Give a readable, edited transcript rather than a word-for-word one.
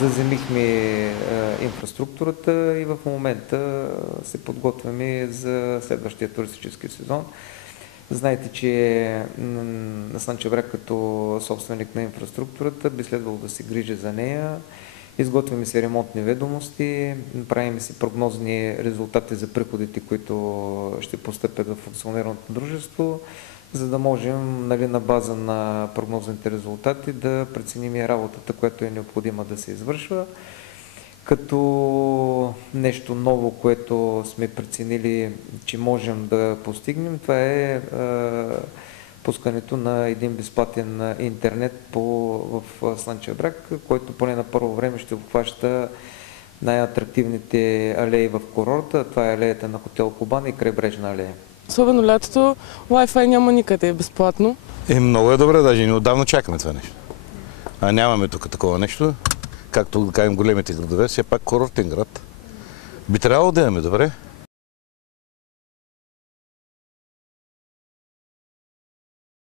Заземихме инфраструктурата и в момента се подготвяме за следващия туристически сезон. Знаете, че Слънчев бряг като собственик на инфраструктурата би следвало да се грижи за нея. Изготвяме си ремонтни ведомости, правим си прогнозни резултати за приходите, които ще постъпят в функционираното дружество, за да можем, нали, на база на прогнозните резултати да преценим и работата, която е необходима да се извършва. Като нещо ново, което сме преценили, че можем да постигнем, това е пускането на един безплатен интернет в Слънчев бряг, който поне на първо време ще обхваща най-атрактивните алеи в курорта. Това е алеята на хотел Кубан и крайбрежна алея. Особено лятото, Wi-Fi няма никъде, е безплатно. Много е добре, даже ние отдавна чакаме това нещо. А нямаме тук такова нещо, както да кажем големите градове, все пак курортен град. Би трябвало да имаме добре.